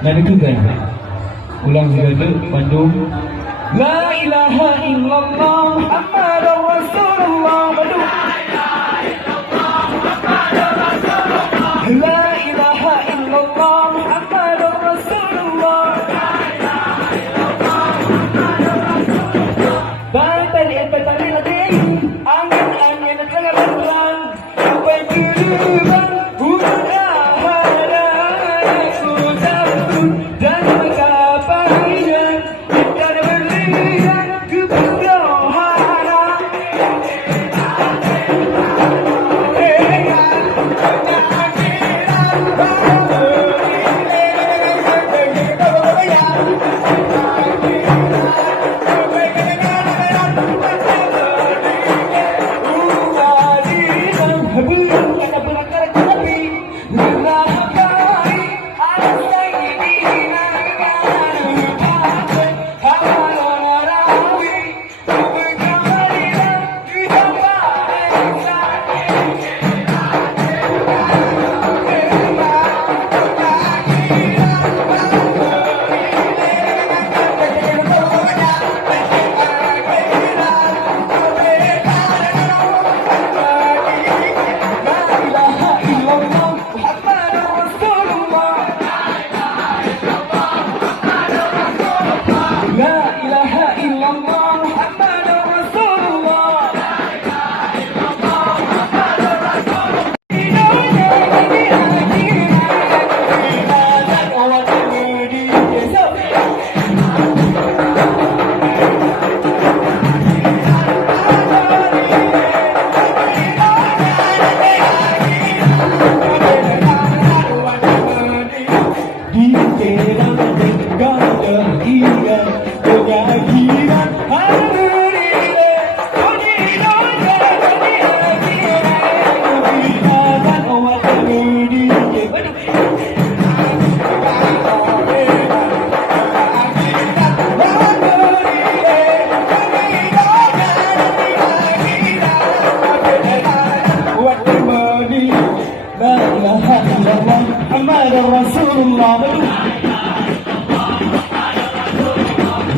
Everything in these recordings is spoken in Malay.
Mereka kan ulang sekali Bandung. La ilaha illallah Muhammadur Rasulullah. Bandung. La ilaha illallah Muhammadur Rasulullah. Bantai petani lagi angin tengah berang sampai kiriman hujan dan mengapainya kita berlian ke berdohara.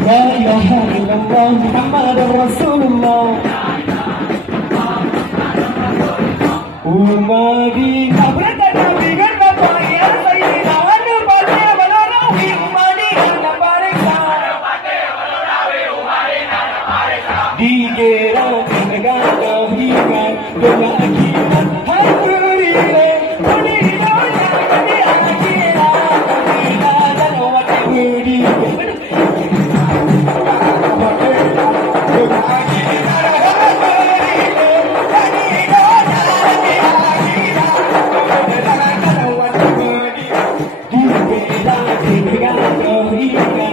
La ilaha illallah Muhammadur Rasulullah. Umadi berada Nabi kan Bapak ya Sayyidina Anu Pati Balarawi Umadi Anda Pariksa di gerang dengan kehidupan dengan akibat Alhamdulillah Alhamdulillah kami akhirat kita dan awak budi. Di